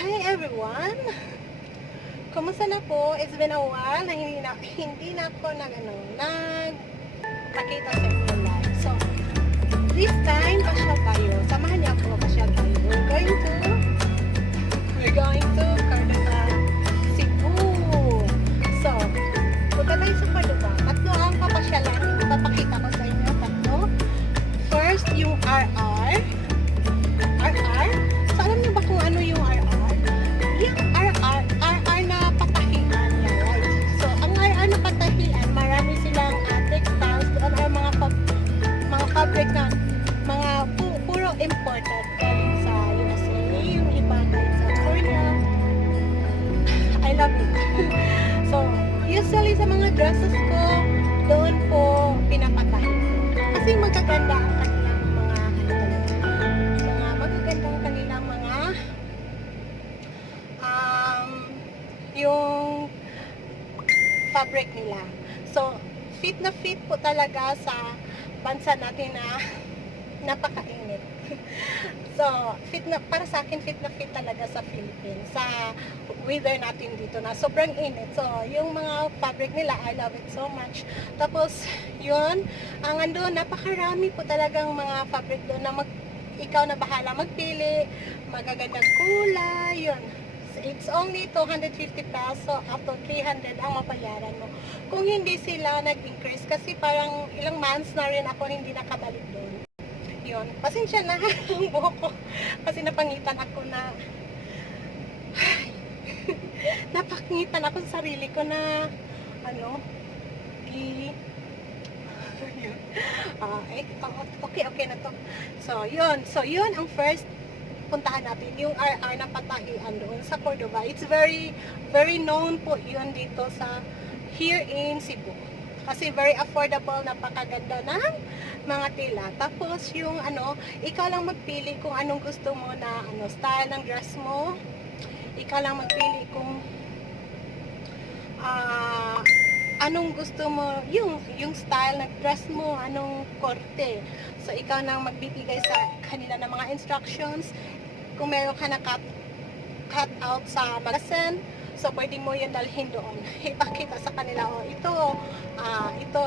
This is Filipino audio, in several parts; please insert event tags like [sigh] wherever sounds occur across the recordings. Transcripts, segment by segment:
Hi everyone! Kumusta na po? It's been a while na hindi na, hindi na ako nag, ano, nagpakita sa inyo live. So, this time, pasyal tayo. Samahan niyo ako, pasyal tayo. We're going to, we're going to fit na fit po talaga sa bansa natin na napakainit. [laughs] so, fit na, para sa akin, fit na fit talaga sa Philippines, sa weather natin dito na sobrang init. So, yung mga fabric nila, I love it so much. Tapos, yun, ang ando, napakarami po talagang mga fabric doon na mag, ikaw na bahala magpili, magagandang kulay, yun. It's only 250 peso up to 300 ang mabayaran mo. Kung hindi sila nag-increase, kasi parang ilang months na rin ako hindi nakabalik doon. Yun. Pasensya na [laughs] ang buhok ko. Kasi napangitan ako na [sighs] napangitan ako sa sarili ko na ano, i [laughs] yun. Ah, eh, okay, okay na to. So, yun. So, yun ang first puntahan natin, yung RR na patahian doon sa Cordova. It's very, very known po yun dito sa, here in Cebu. Kasi very affordable, napakaganda ng mga tela. Tapos yung ano, ikaw lang magpili kung anong gusto mo na ano, style ng dress mo. Ikaw lang magpili kung ah anong gusto mo, yung, yung style ng dress mo, anong korte. So, ikaw nang magbibigay sa kanila ng mga instructions. Kung meron ka na cut, cut out sa magazine, so pwede mo yun dalhin doon. [laughs] Ipakita sa kanila, oh, ito, ah, ito,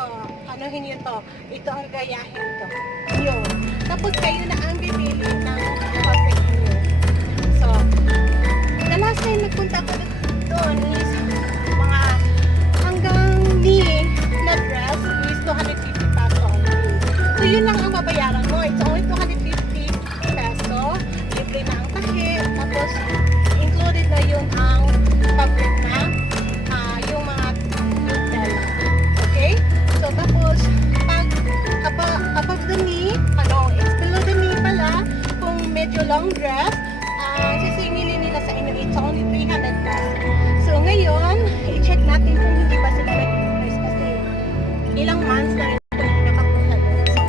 anuhin yun to, ito ang gayahin to. Yun. Tapos kayo na ang bibili ng fabric niyo. So, the last time nagpunta ko doon is mga hanggang knee na dress is 250 peso only. So, yun lang ang long dress, ah, sisingilin nila sa inyo, it's only 300 pesos. So, ngayon, i-check natin kung hindi ba sila nag-increase kasi ilang months na rin ako nakapunta doon. So,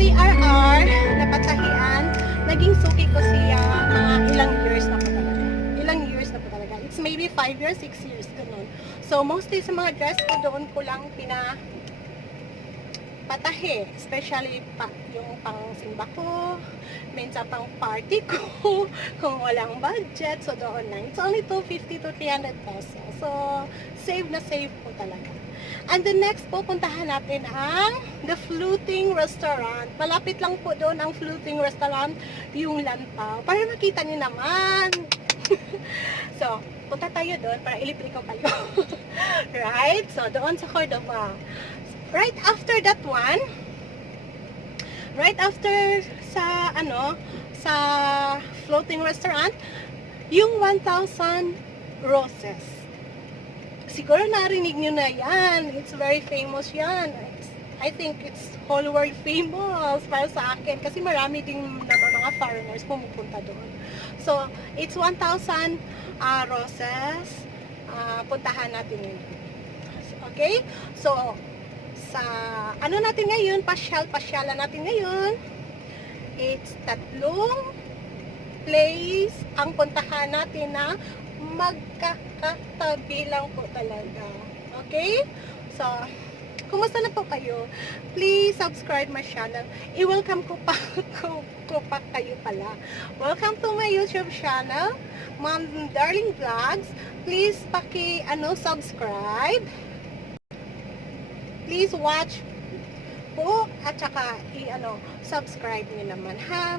si RR, napatahian, naging suki ko siya mga ilang years na po talaga. Ilang years na po talaga. It's maybe 5 years, 6 years, ganun. So, mostly sa mga dress ko doon ko lang pina patahi. Especially pa, yung pang simba ko, minsan pang party ko, [laughs] kung walang budget, so doon lang. It's only 250 to 300 pesos. So, save na save po talaga. And the next po, puntahan natin ang The Floating Restaurant. Malapit lang po doon ang Floating Restaurant, yung Lantaw. Para makita niyo naman. [laughs] so, punta tayo doon para ilibre ko kayo. [laughs] right? So, doon sa Cordova. Right after that one, right after sa ano, sa floating restaurant, yung 1,000 roses. Siguro narinig nyo na yan. It's very famous yan. It's, I think it's whole world famous para sa akin kasi marami din naman mga foreigners pumupunta doon. So, it's 1,000 uh, roses. Ah, puntahan natin yun. Okay? So, sa ano natin ngayon, pasyal-pasyalan natin ngayon, it's tatlong place ang puntahan natin na magkakatabi lang po talaga. Okay? So, Kumusta na po kayo? Please subscribe my channel. I-welcome ko pa [laughs] ko, ko pa kayo pala. Welcome to my YouTube channel, Mom Darling Vlogs. Please paki ano subscribe. Please watch po at saka i ano subscribe niyo naman ha?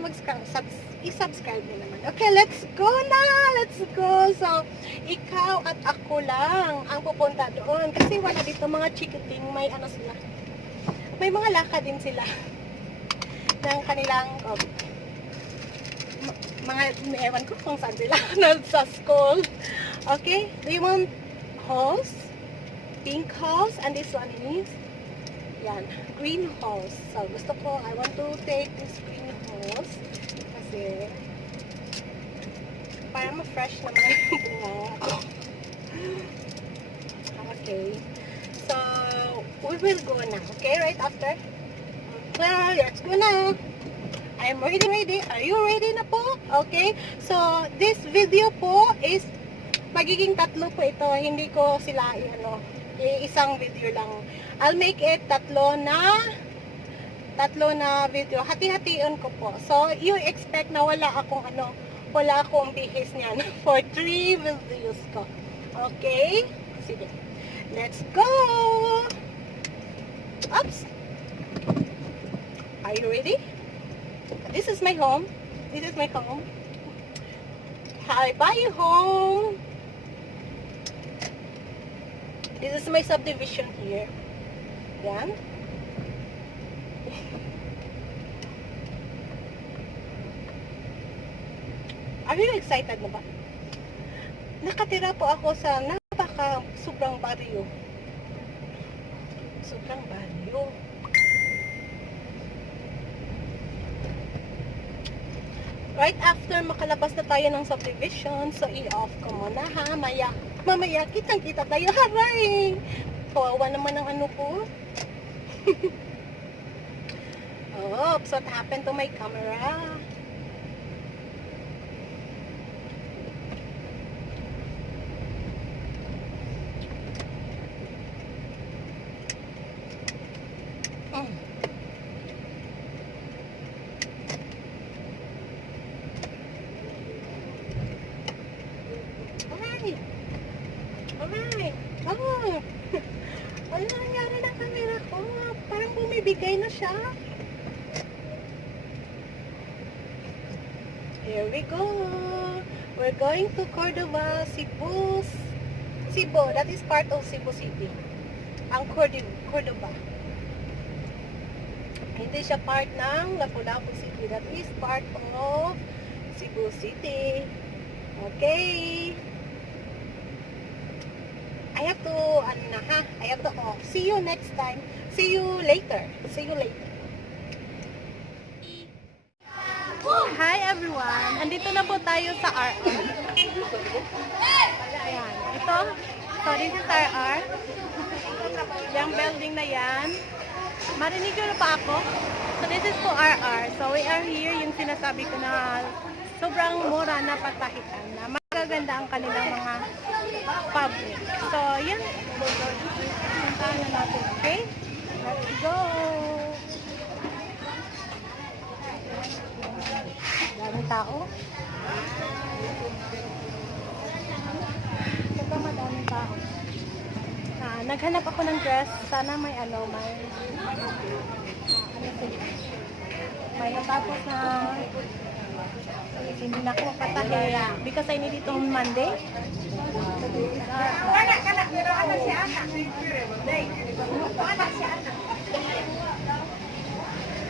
I-subscribe niyo naman. Okay let's go na! Let's go! So ikaw at ako lang ang pupunta doon kasi wala dito mga chikiting may ano sila may mga lakad din sila [laughs] ng kanilang um, mga ewan ko kung saan sila [laughs] sa school. Okay do you want hose pink hose and this one is yan, green hose. So, gusto ko, I want to take this green hose kasi para ma-fresh naman. [laughs] Okay. So, we will go na. Okay, right after? Well, let's go na. I'm ready, ready. Are you ready na po? Okay. So, this video po is magiging tatlo po ito. Hindi ko sila, ano, isang video lang. I'll make it tatlo na tatlo na video. Hati-hatiin ko po. So, you expect na wala akong ano, wala akong bihis niyan [laughs] for three videos ko. Okay? Sige. Let's go! Oops! Are you ready? This is my home. This is my home. Hi, bye home! This is my subdivision here. Yan. Are you excited na ba? Nakatira po ako sa napaka sobrang baryo. Sobrang baryo. Right after makalabas na tayo ng subdivision, so i-off ko muna ha, maya, mamaya kitang kita tayo, haray! Kawawa naman ang ano ko. [laughs] Oops, what happened to my camera? Mm. Alright. Alright. Oh. Ano nangyari ng camera ko? Parang bumibigay na siya. Here we go. We're going to Cordoba, Cebu. Cebu, that is part of Cebu City. Ang Cordoba. Hindi siya part ng Lapu-Lapu City. That is part of Cebu City. Okay. I have to, ano na ha, have to off. See you next time. See you later. See you later. Hi everyone! Andito na po tayo sa RR. Ayan. Ito, so this is RR. Yung building na yan. Marinig nyo pa ako? So this is po RR. So we are here, yung sinasabi ko na sobrang mura na pagtahitan na magaganda ang kanilang mga public. So yun. Puntahan na natin, okay? Let's go! Daming tao. Ito madaming tao. Ah, naghanap ako ng dress. Sana may ano, may ah, ano. May natapos na hindi na ako mapatahi because I need it on Monday. So this is our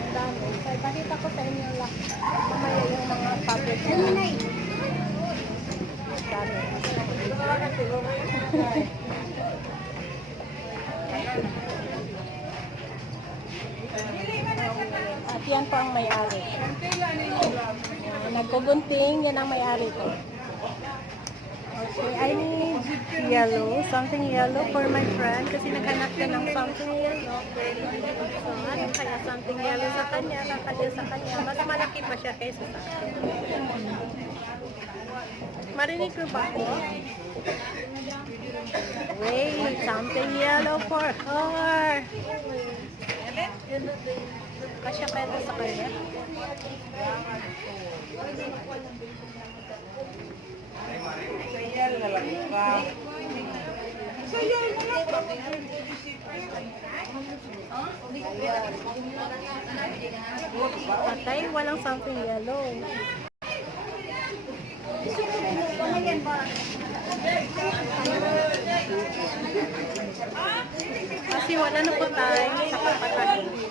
Ang dami. So, ipakita ko sa inyo lang mamaya yung mga na. Ang dami. At yan po ang may-ari. Nagkugunting, yan ang may-ari ko. Okay, I need yellow, something yellow for my friend kasi naghanap ka ng something yellow. So, ano kaya something yellow sa kanya, kakadya sa kanya. Mas malaki pa siya kaysa sa akin. Marinig ko ba ako? Wait, something yellow for her. Kasya kaya sa kanya? Patay, walang something yellow. Kasi wala na po tayo sa papatahin.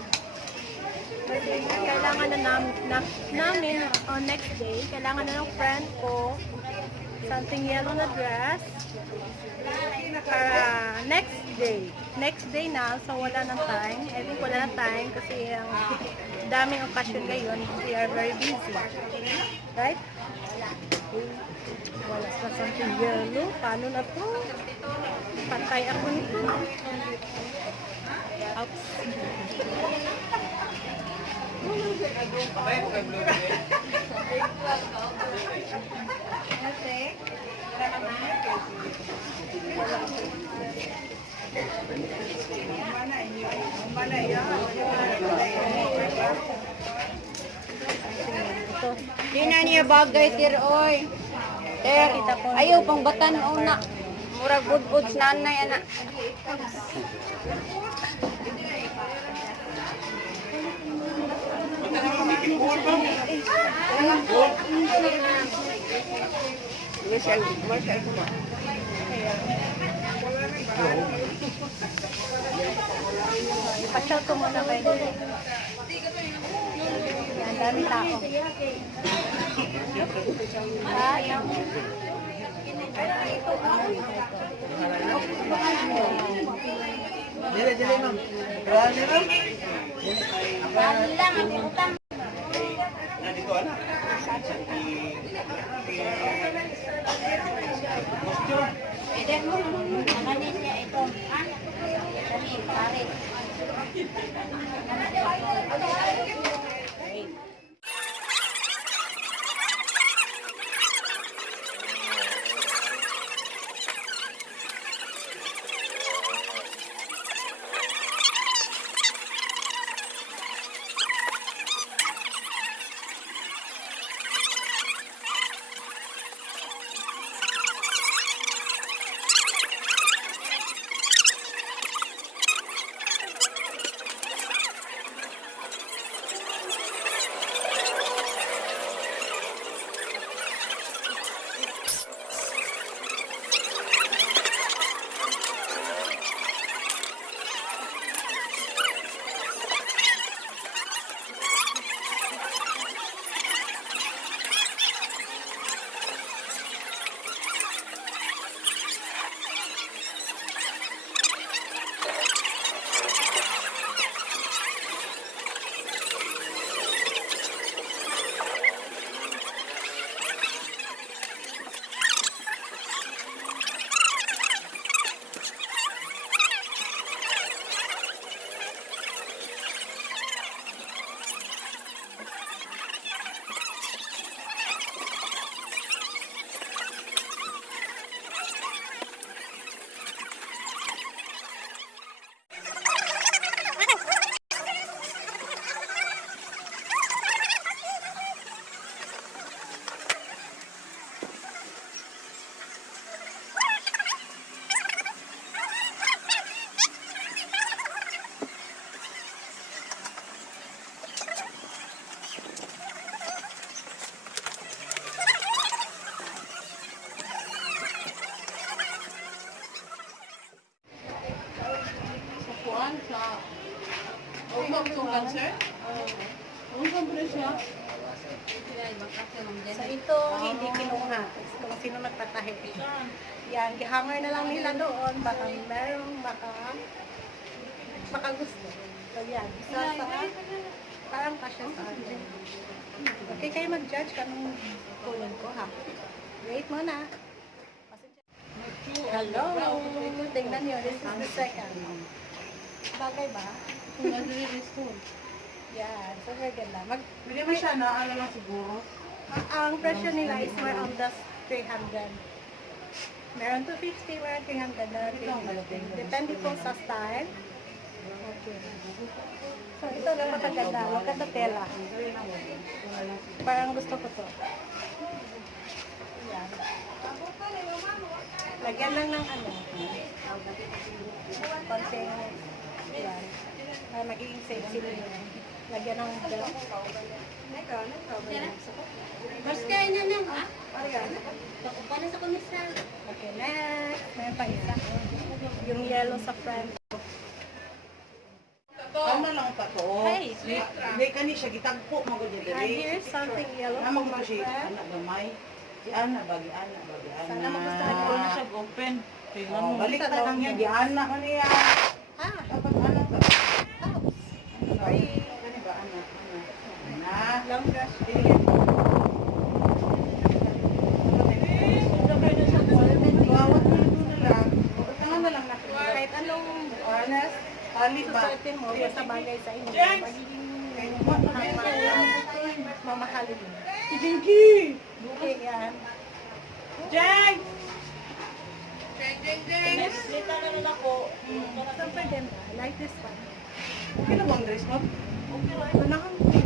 Kailangan na, nam, na namin on next day, kailangan na ng friend ko something yellow na dress para next day. Next day na, so wala na time. I think wala na time kasi ang daming okasyon ngayon. We are very busy. Right? Wala sa something yellow. Paano na to? Patay ako nito. Oops. Di na niya bagay, tir, oy. Ter, ayaw pang batan una. Murag budbud sa nanay, anak. Ipasyal ko muna kayo. Yan, dami tao. Ay, Dili, dili, ma'am. Dili, ma'am. Lang, ang utang. Nandito, anak. Eden mo, kinuha. Kung sino nagpatahi. Yan, gihanger na lang nila doon. Baka merong maka maka gusto. So yan, isa sa parang kasya sa atin. Okay kayo mag-judge kanong kulon ko ha. Wait muna. Hello! Tingnan nyo, this is the second. Bagay ba? Madrid Restore. Yan, super ganda. Mag, Hindi mo siya naalala lang siguro. Ang presyo nila is more on the 300. Meron 250, meron 300, meron 350. Depende po sa style. Okay. So, ito lang makaganda. Maganda tela. Parang gusto ko to. Yan. Lagyan lang ng ano. Konting, yan. Para magiging sexy na yun. Lagyan ng belt. Mas kaya niya lang, ha? Paano sa komisal? Okay, next. Meron pa isa. Yung yellow sa front. Ano lang pa to? Hey. Hindi kani siya gitagpo mo diri. here's something yellow Na for mo my si friend. anak gamay. Si Ana bagi Ana bagi Ana. Sana magustuhan ko na siya open. Oh, balik ta lang niya di Ana ko niya. Ah, Dapat Ana tops. Sorry. Kani ba Ana? Ana. Ana. Long brush. Bawat na doon na lang. Tanga na lang na. Kahit anong Ba? susuotin mo, basta bagay sa inyo. Magiging mamahalin mo. Si Jinky. Okay, yan. Jeng. Lita na lang ako. Super ganda. I like this one. Okay na bang dress mo? Kailangan ko.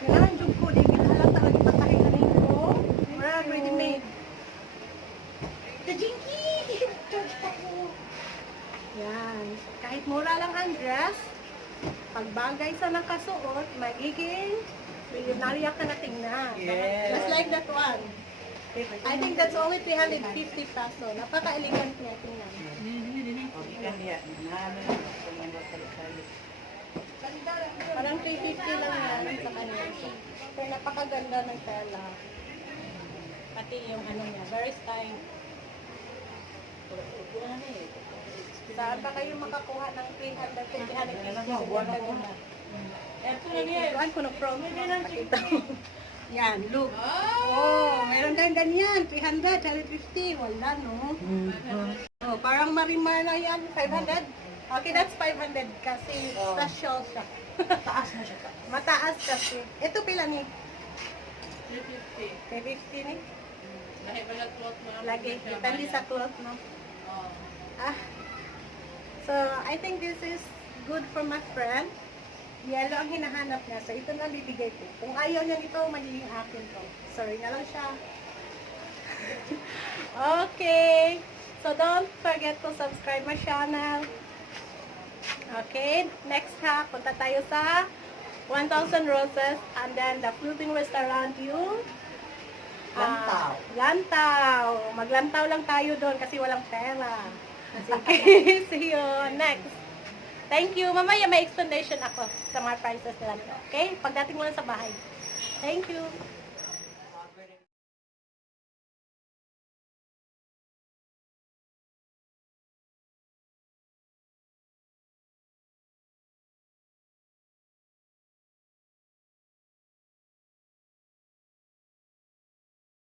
Kailangan ko. Di kailangan talaga patahin na rin ko. Wala, ready made. The Jinky! George pa ko. Yan. Kahit mura lang ang dress, pag bagay sa nakasuot, magiging milyonarya ka na tingnan. Yes. Just like that one. I think that's only 350 peso. Napaka-elegant niya tingnan. Na na. Parang 350 lang yan sa kanya. Pero napakaganda ng tela. Pati yung ano niya, very style. Saan ba kayo makakuha ng 300 kung 350? Ito na niya. Kuhan ko ng promo. Pakita mo. Yan, look. Oh, meron kang ganyan. 300, 350. Wala, no? Oh, parang marimar na yan. 500? Okay, that's 500 kasi Oh. special siya. Taas mo siya. Mataas kasi. Ito pila ni? 350. 350 ni? Na mo? Lagi. Depende sa cloth, no? Oh. Ah. So, I think this is good for my friend. Yellow ang hinahanap niya. So, ito na bibigay ko. Kung ayaw niya nito, magiging akin to. Sorry na lang siya. [laughs] okay. So, don't forget to subscribe my channel. Okay. Next ha, punta tayo sa 1,000 Roses and then the floating restaurant yung Lantaw. Ah, lantaw. Maglantaw lang tayo doon kasi walang pera. Sige, [laughs] see you next. Thank you. Mamaya may explanation ako sa mga prices nila. Okay? Pagdating mo lang sa bahay. Thank you.